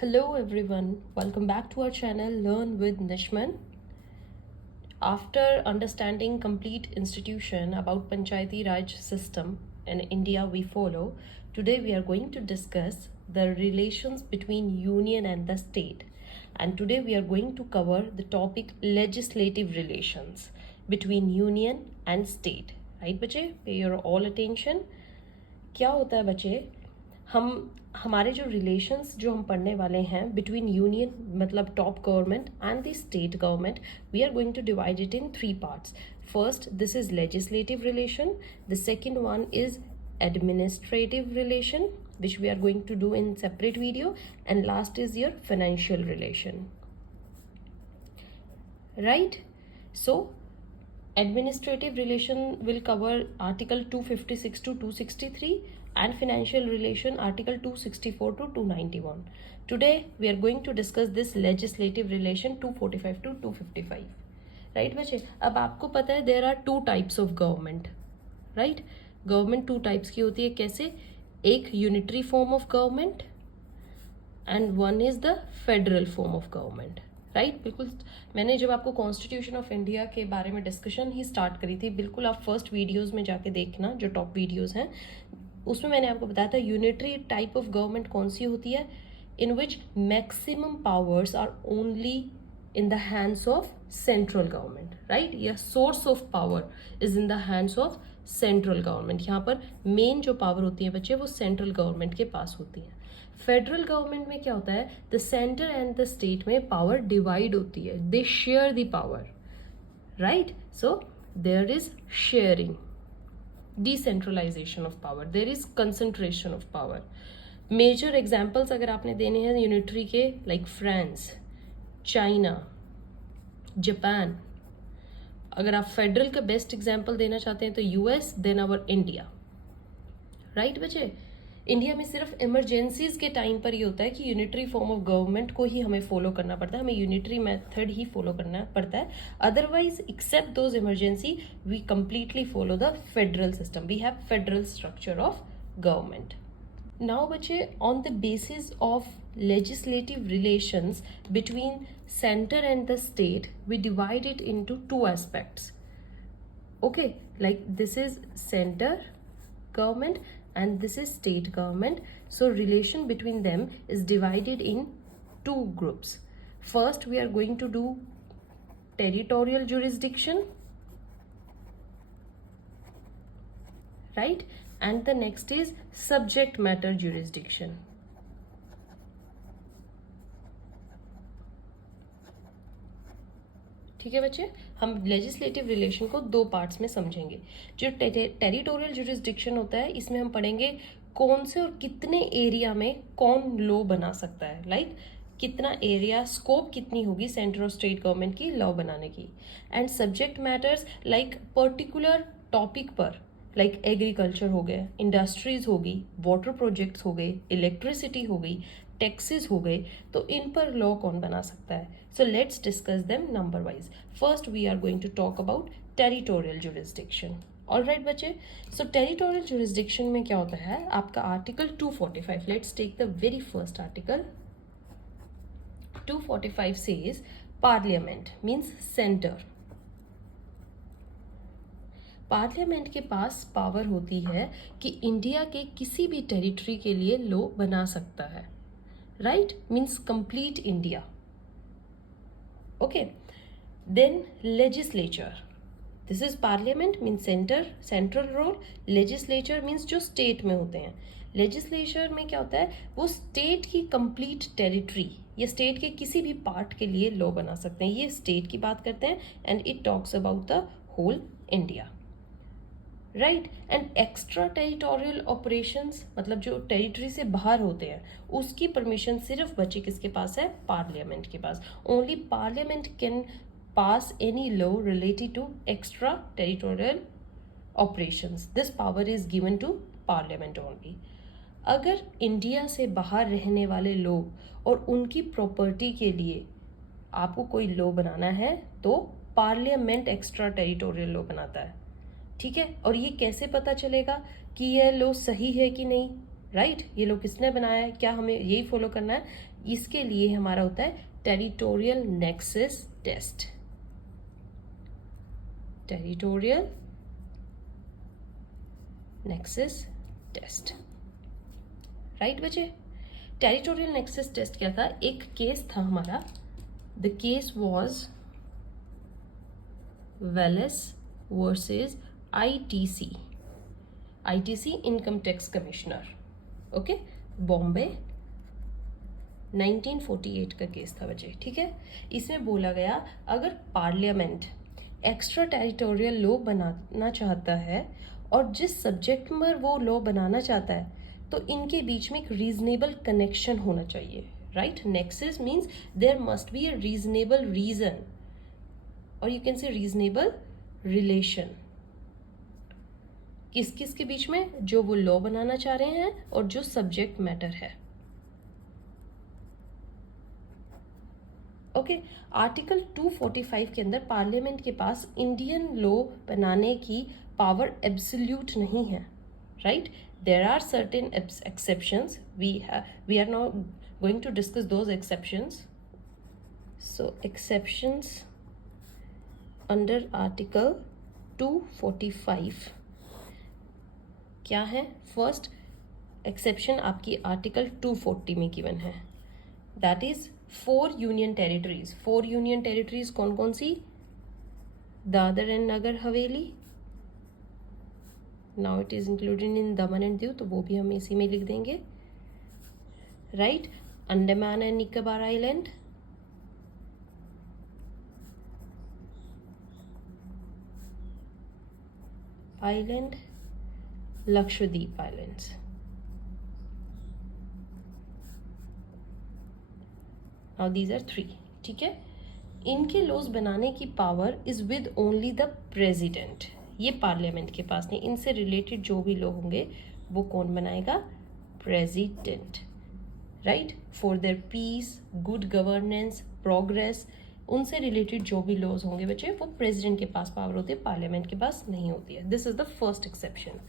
Hello everyone, welcome back to our channel Learn with Nishman. After understanding complete institution about Panchayati Raj system in India we follow, today we are going to discuss the relations between union and the state. And today we are going to cover the topic legislative relations between union and state. Right बच्चे? Pay your all attention. क्या होता है बच्चे, हम हमारे जो relations जो हम पढ़ने वाले हैं बिटवीन यूनियन मतलब top government and the state government, we are going to divide it in 3 parts. First, this is legislative relation. The second one is administrative relation, which we are going to do in separate video, and last is your financial relation. Right? So administrative relation will cover article 256 to 263 and financial relation article 264 to 291. Today we are going to discuss this legislative relation 245 to 255. Right बच्चे, अब आपको पता है there are 2 types of government. Right? Government 2 types की होती है. कैसे? एक unitary form of government and one is the federal form of government. Right? बिल्कुल. मैंने जब आपको कॉन्स्टिट्यूशन ऑफ इंडिया के बारे में डिस्कशन ही स्टार्ट करी थी, बिल्कुल आप फर्स्ट वीडियोस में जाके देखना जो टॉप वीडियोस हैं, उसमें मैंने आपको बताया था यूनिटरी टाइप ऑफ गवर्नमेंट कौन सी होती है, in which maximum powers are only in the hands of central government. right? या source of power is in the hands of central government. यहाँ पर मेन जो पावर होती है बच्चे वो सेंट्रल गवर्नमेंट के पास होती है. फेडरल गवर्नमेंट में क्या होता है, the centre and the state में पावर डिवाइड होती है, they share the power. Right? So there is sharing, decentralisation of power, there is concentration of power. Major examples अगर आपने देने हैं यूनिटरी के, लाइक फ्रांस, चाइना, जापान. अगर आप फेडरल का बेस्ट एग्जांपल देना चाहते हैं तो US, then our India. Right बच्चे? इंडिया में सिर्फ इमरजेंसीज के टाइम पर ही होता है कि यूनिटरी फॉर्म ऑफ गवर्नमेंट को ही हमें फॉलो करना पड़ता है, हमें यूनिटरी मेथड ही फॉलो करना पड़ता है. Otherwise except those emergency we completely follow the federal system. We have federal structure of government. Now बच्चे, on the basis of legislative relations between center and the state, we divide it into 2 aspects. Okay, like this is center government and this is state government. So relation between them is divided in 2 groups. First, we are going to do territorial jurisdiction. Right? And the next is subject matter jurisdiction. ठीक है बच्चे, हम legislative relation को 2 parts में समझेंगे. जो territorial jurisdiction होता है, इसमें हम पढ़ेंगे कौन से और कितने एरिया में कौन लॉ बना सकता है, लाइक कितना एरिया, स्कोप कितनी होगी सेंट्रल और स्टेट गवर्नमेंट की लॉ बनाने की. And subject matters like particular topic पर, लाइक एग्रीकल्चर हो गए, इंडस्ट्रीज होगी, वाटर प्रोजेक्ट्स हो गए, इलेक्ट्रिसिटी हो गई, टैक्सेस हो गए, तो इन पर लॉ कौन बना सकता है. So let's discuss them number wise. First we are going to talk about territorial jurisdiction. Alright बच्चे, सो टेरिटोरियल जुरिस्डिक्शन में क्या होता है, आपका article 245. Let's take the very first article. 245 says parliament means centre. Parliament के पास power होती है कि इंडिया के किसी भी टेरिटरी के लिए लॉ बना सकता है. Right? Means complete India. Okay. Then legislature, this is parliament means central role. Legislature means जो स्टेट में होते हैं. लेजिस्लेचर में क्या होता है, वो स्टेट की कंप्लीट टेरिटरी या स्टेट के किसी भी पार्ट के लिए लॉ बना सकते हैं. ये स्टेट की बात करते हैं and it talks about the whole India. Right? And extra territorial operations मतलब जो टेरिटरी से बाहर होते हैं, उसकी परमिशन सिर्फ बच्चे किसके पास है, पार्लियामेंट के पास. Only parliament can pass any law related to extra territorial operations. This power is given to parliament only. अगर इंडिया से बाहर रहने वाले लोग और उनकी प्रॉपर्टी के लिए आपको कोई लॉ बनाना है तो पार्लियामेंट एक्स्ट्रा टेरिटोरियल लॉ बनाता है. ठीक है? और ये कैसे पता चलेगा कि यह लॉ सही है कि नहीं, राइट। ये लोग किसने बनाया है, क्या हमें यही फॉलो करना है? इसके लिए हमारा होता है territorial nexus test. Territorial nexus test, right बच्चे। टेरिटोरियल नेक्सस टेस्ट क्या था? एक केस था हमारा, the case was Wallace versus ITC, ITC income tax commissioner, okay, Bombay, 1948 का केस था बच्चे, ठीक है। इसमें बोला गया अगर पार्लियामेंट एक्स्ट्रा टेरिटोरियल लॉ बनाना चाहता है और जिस सब्जेक्ट में वो लॉ बनाना चाहता है तो इनके बीच में एक रीजनेबल कनेक्शन होना चाहिए, right. Nexus means there must be a reasonable reason और you can say reasonable relation. किस किस के बीच में? जो वो लॉ बनाना चाह रहे हैं और जो सब्जेक्ट मैटर है, ओके। आर्टिकल 245 के अंदर पार्लियामेंट के पास इंडियन लॉ बनाने की पावर एब्सोल्यूट नहीं है, right. There are certain exceptions, we are not going to discuss those exceptions. So exceptions under article 245 क्या है? फर्स्ट एक्सेप्शन आपकी आर्टिकल 240 में गिवन है, that is 4 union territories. 4 union territories कौन कौन सी? Dadar and Nagar Haveli, now it is included in Daman and Diu, तो वो भी हम इसी में लिख देंगे, right. Andaman and Nicobar island, Lakshadweep islands. Now these are 3, ठीक है। इनके लॉज बनाने की power is with only the president, ये पार्लियामेंट के पास नहीं। इनसे रिलेटेड जो भी लॉ होंगे वो कौन बनाएगा? President, right. For their peace, good governance, progress, उनसे रिलेटेड जो भी लॉज होंगे बच्चे वो प्रेसिडेंट के पास पावर होती है, पार्लियामेंट के पास नहीं होती है। This is the first exception.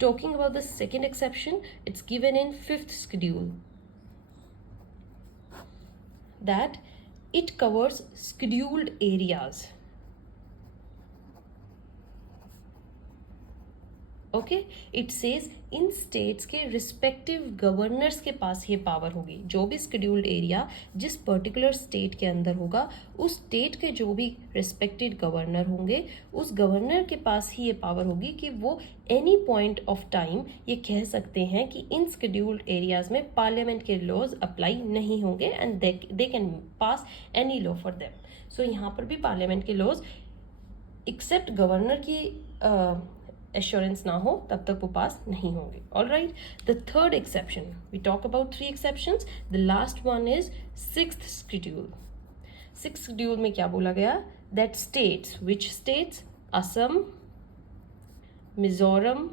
Talking about the second exception, it's given in 5th schedule that it covers scheduled areas, okay. It says in states के रिस्पेक्टिव गवर्नर्स के पास ये पावर होगी। जो भी स्केड्यूल्ड एरिया जिस पर्टिकुलर स्टेट के अंदर होगा उस स्टेट के जो भी रिस्पेक्टेड गवर्नर होंगे उस गवर्नर के पास ही ये पावर होगी कि वो एनी पॉइंट ऑफ टाइम ये कह सकते हैं कि इन स्केड्यूल्ड एरियाज में पार्लियामेंट के लॉज अप्लाई नहीं होंगे and they can pass any law for them. So यहाँ पर भी पार्लियामेंट के लॉज एक्सेप्ट गवर्नर की एश्योरेंस ना हो तब तक वो पास नहीं होंगे। All right, the third exception, we talk about 3 exceptions, the last one is 6th schedule। 6th schedule में क्या बोला गया? That states, which states? Assam, Mizoram,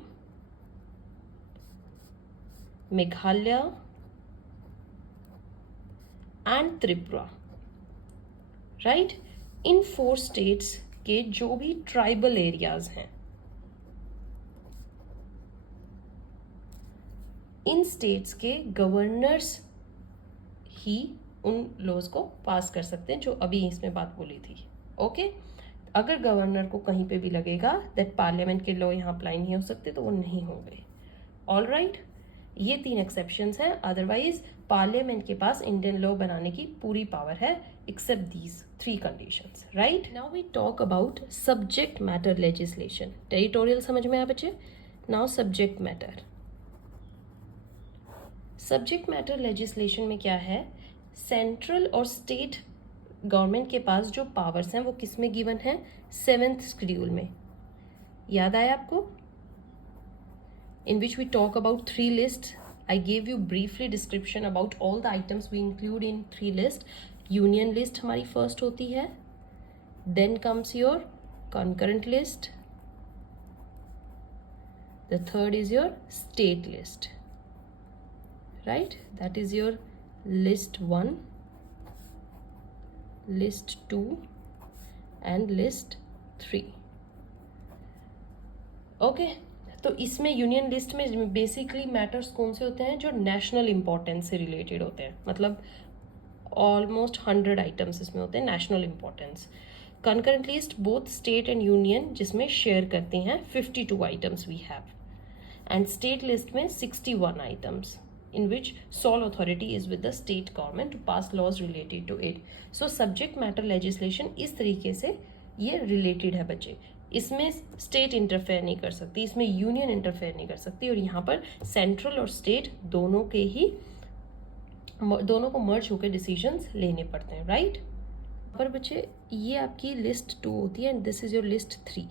Meghalaya and Tripura, right. In 4 states के जो भी ट्राइबल एरियाज हैं इन स्टेट्स के गवर्नर्स ही उन लॉज को पास कर सकते हैं जो अभी इसमें बात बोली थी, ओके। अगर गवर्नर को कहीं पे भी लगेगा दैट पार्लियामेंट के लॉ यहाँ अप्लाई नहीं हो सकते तो वो नहीं होंगे। ऑल राइट, ये 3 एक्सेप्शंस हैं, अदरवाइज पार्लियामेंट के पास इंडियन लॉ बनाने की पूरी पावर है except these 3 conditions, right. Now we talk about subject matter legislation. Territorial समझ में आया बच्चे? Now subject matter. Subject matter legislation में क्या है? सेंट्रल और स्टेट गवर्नमेंट के पास जो पावर्स हैं वो किस में गिवन है? 7th schedule में। याद आया आपको? In which we talk about 3 lists. I gave you briefly description about all the items we include in 3 list. Union list हमारी फर्स्ट होती है, then comes your concurrent list, the third is your state list, right? That is your list 1, list 2 and list 3. Okay, तो इसमें union list में basically matters कौन से होते हैं जो नेशनल इंपॉर्टेंस से रिलेटेड होते हैं, मतलब ऑलमोस्ट 100 आइटम्स इसमें होते हैं national importance. Concurrent list both state and union जिसमें शेयर करती हैं 52 items we have, and state list में 61 items in which sole authority is with the state government to pass laws related to it. So subject matter legislation इस तरीके से ये related है बच्चे, इसमें स्टेट इंटरफेयर नहीं कर सकती, इसमें यूनियन इंटरफेयर नहीं कर सकती, और यहाँ पर सेंट्रल और स्टेट दोनों को मर्ज होकर डिसीजंस लेने पड़ते हैं, राइट। पर बच्चे ये आपकी लिस्ट 2 होती है and this is your list 3,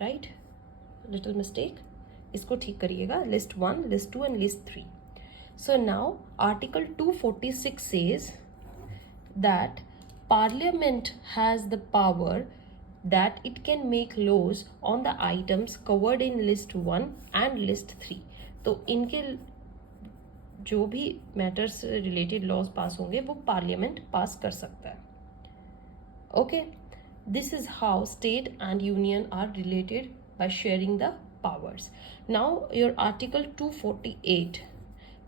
right, little mistake, इसको ठीक करिएगा, list 1, list 2 and list 3. So now article 246 says that parliament has the power that it can make laws on the items covered in list 1 and list 3. तो इनके जो भी matters related laws पास होंगे वो parliament पास कर सकता है, okay. This is how state and union are related by sharing the powers. Now your article 248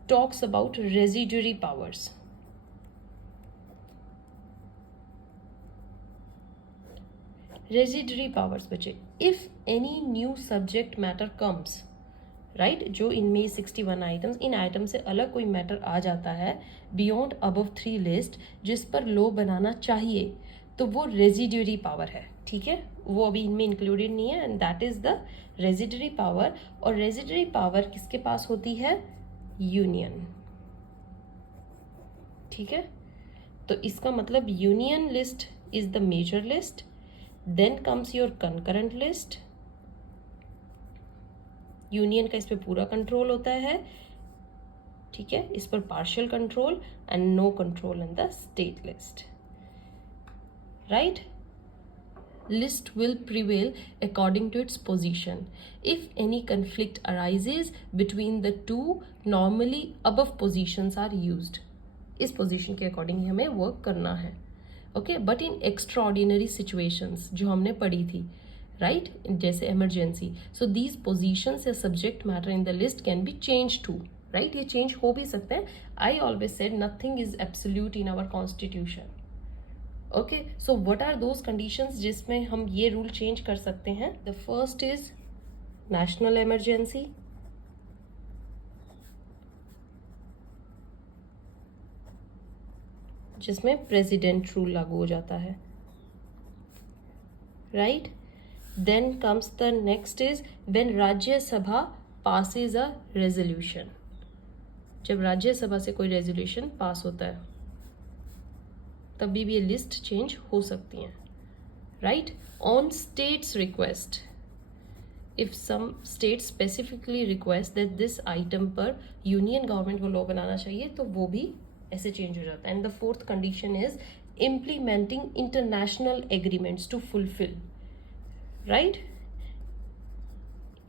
talks about residuary powers. Residuary powers बच्चे, if any new subject matter comes, right, जो इनमें 61 items, इन item से अलग कोई matter आ जाता है beyond above 3 list जिस पर लॉ बनाना चाहिए, तो वो रेजिड्यूरी पावर है, ठीक है, वो अभी इनमें इंक्लूडेड नहीं है, and that is the residuary power. और रेजिड्यूरी पावर किसके पास होती है? यूनियन, ठीक है। तो इसका मतलब union list is the major list, then comes your concurrent list, union का इस पे पूरा कंट्रोल होता है, ठीक है, इस पर partial control and no control in the state list, right? List will prevail according to its position. If any conflict arises between the two, normally above positions are used. इस position के according ही हमें work करना है, okay? But in extraordinary situations जो हमने पढ़ी थी, right? जैसे emergency, so these positions या subject matter in the list can be changed too, right? ये change हो भी सकते हैं. I always said nothing is absolute in our constitution. Okay, so what are those conditions जिसमें हम ये रूल चेंज कर सकते हैं? The first is national emergency, जिसमें प्रेसिडेंट रूल लागू हो जाता है, right. Then comes the next is when Rajya Sabha passes a resolution, जब राज्यसभा से कोई रेजोल्यूशन पास होता है तभी भी ये लिस्ट चेंज हो सकती हैं, right. On states request, if some state specifically request that this item पर यूनियन गवर्नमेंट को लॉ बनाना चाहिए तो वो भी ऐसे चेंज हो जाता है। And the fourth condition is implementing international agreements to fulfil, right.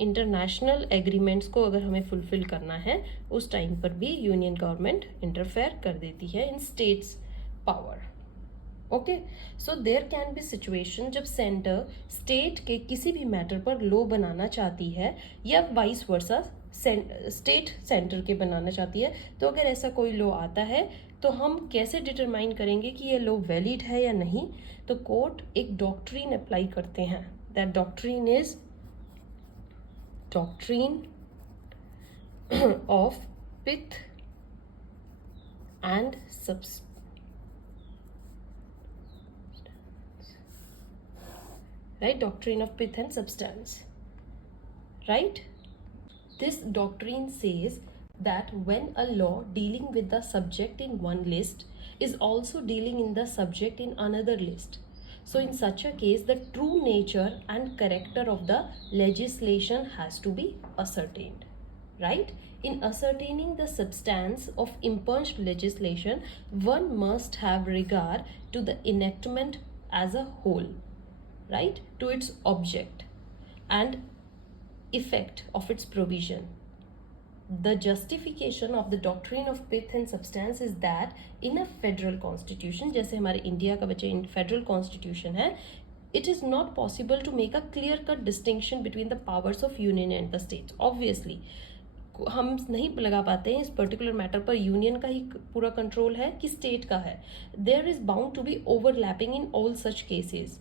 International agreements को अगर हमें फुलफिल करना है उस टाइम पर भी यूनियन गवर्नमेंट इंटरफेयर कर देती है in states power, okay. So there can be situation जब सेंटर स्टेट के किसी भी मैटर पर लॉ बनाना चाहती है या वाइस वर्सा स्टेट सेंटर के बनाना चाहती है, तो अगर ऐसा कोई लॉ आता है तो हम कैसे डिटरमाइन करेंगे कि ये लॉ वैलिड है या नहीं? तो कोर्ट एक डॉक्ट्रिन अप्लाई करते हैं, that doctrine is doctrine of pith and substance, right? Doctrine of pith and substance, right? This doctrine says that when a law dealing with the subject in one list is also dealing in the subject in another list, so in such a case the true nature and character of the legislation has to be ascertained, right? In ascertaining the substance of impunged legislation, one must have regard to the enactment as a whole, right, to its object and effect of its provision. The justification of the doctrine of pith and substance is that in a federal constitution, जैसे हमारे India का बच्चे federal constitution है, it is not possible to make a clear cut distinction between the powers of union and the states. Obviously हम नहीं लगा पाते हैं इस पर्टिकुलर मैटर पर यूनियन का ही पूरा कंट्रोल है कि स्टेट का है. There is bound to be overlapping in all such cases.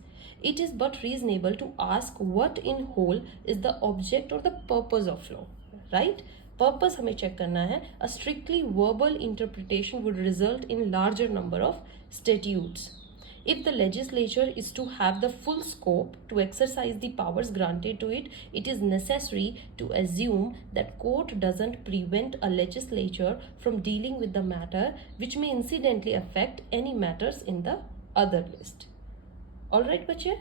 It is but reasonable to ask what in whole is the object or the purpose of law, right? Purpose हमें check करना है. A strictly verbal interpretation would result in larger number of statutes. If the legislature is to have the full scope to exercise the powers granted to it, it is necessary to assume that court doesn't prevent a legislature from dealing with the matter which may incidentally affect any matters in the other list. All right बच्चे,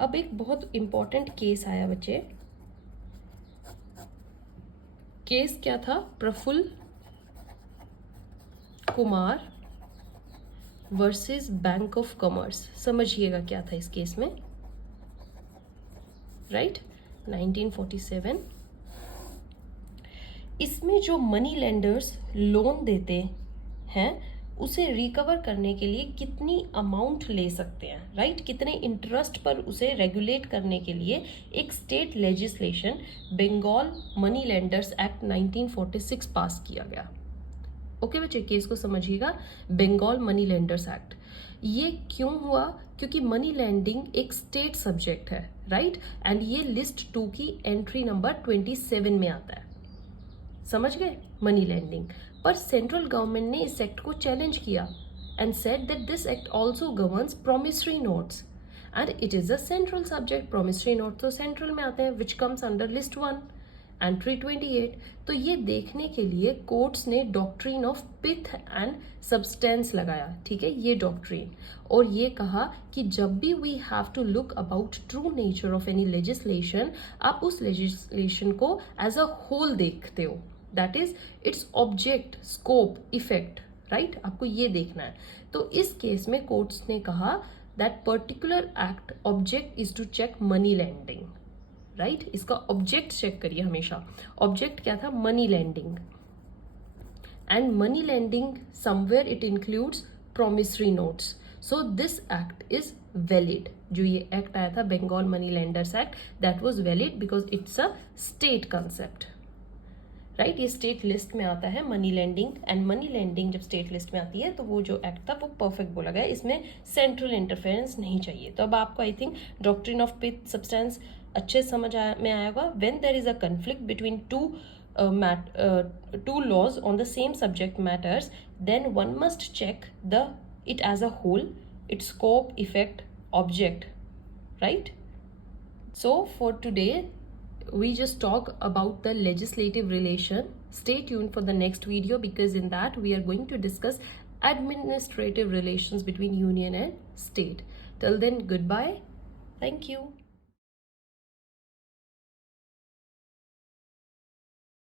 अब एक बहुत important case आया बच्चे. Case क्या था? Prafulla Kumar versus bank of commerce. समझिएगा क्या था इस केस में, राइट? 1947. इसमें जो मनी लेंडर्स लोन देते हैं उसे रिकवर करने के लिए कितनी अमाउंट ले सकते हैं, राइट? कितने इंटरेस्ट पर उसे रेगुलेट करने के लिए एक state legislation Bengal money lenders act 1946 पास किया गया. ओके बच्चे, केस को समझिएगा. बंगाल मनी लेंडर्स एक्ट ये क्यों हुआ? क्योंकि मनी लैंडिंग एक स्टेट सब्जेक्ट है, राइट? एंड ये लिस्ट 2 की एंट्री नंबर 27 में आता है. समझ गए? मनी लैंडिंग पर सेंट्रल गवर्नमेंट ने इस एक्ट को चैलेंज किया and said that this act also governs promissory notes and it is a central subject. Promissory note तो सेंट्रल में आते हैं which comes under list 1 entry 28. तो ये देखने के लिए कोर्ट्स ने doctrine of pith and substance लगाया, ठीक है, ये डॉक्ट्रिन, और ये कहा कि जब भी we have to look about true nature of any legislation, आप उस लेजिस्लेशन को एज अ होल देखते हो. That is its object, scope, effect, right? आपको ये देखना है. तो इस केस में कोर्ट्स ने कहा that particular act object is to check money lending, right? इसका ऑब्जेक्ट चेक करिए हमेशा. ऑब्जेक्ट क्या था? Money lending. And money lending somewhere it includes promissory notes. So this act is valid. जो ये एक्ट आया था Bengal money lenders act, that was valid because it's a state concept, right? ये state list में आता है money lending. And money lending जब state list में आती है तो वो जो एक्ट था वो परफेक्ट बोला गया, इसमें सेंट्रल इंटरफेरेंस नहीं चाहिए. तो अब आपको I think doctrine of pith substance अच्छे समझ में आया होगा. When there is a conflict between two laws on the same subject matters, then one must check it as a whole, its scope, effect, object, right? So for today we just talk about the legislative relation. Stay tuned for the next video because in that we are going to discuss administrative relations between union and state. Till then, goodbye. Thank you.